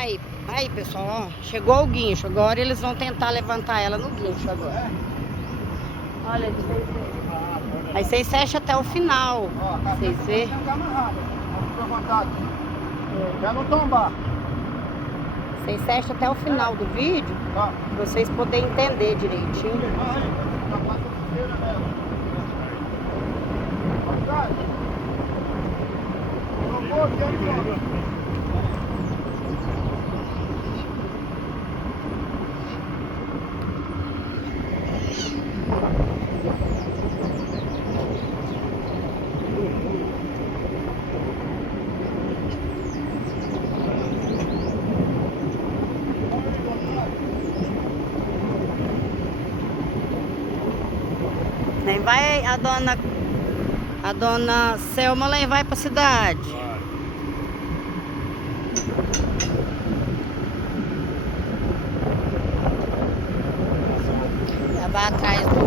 vai. Aí, pessoal, ó, chegou o guincho. Agora eles vão tentar levantar ela no guincho agora. Olha, aí vocês fecham até o final. Vocês vê? Já não tombar. Vocês fecham até o final do vídeo, pra vocês poderem entender direitinho. Nem vai a dona Selma lá vai pra cidade. Ela vai atrás do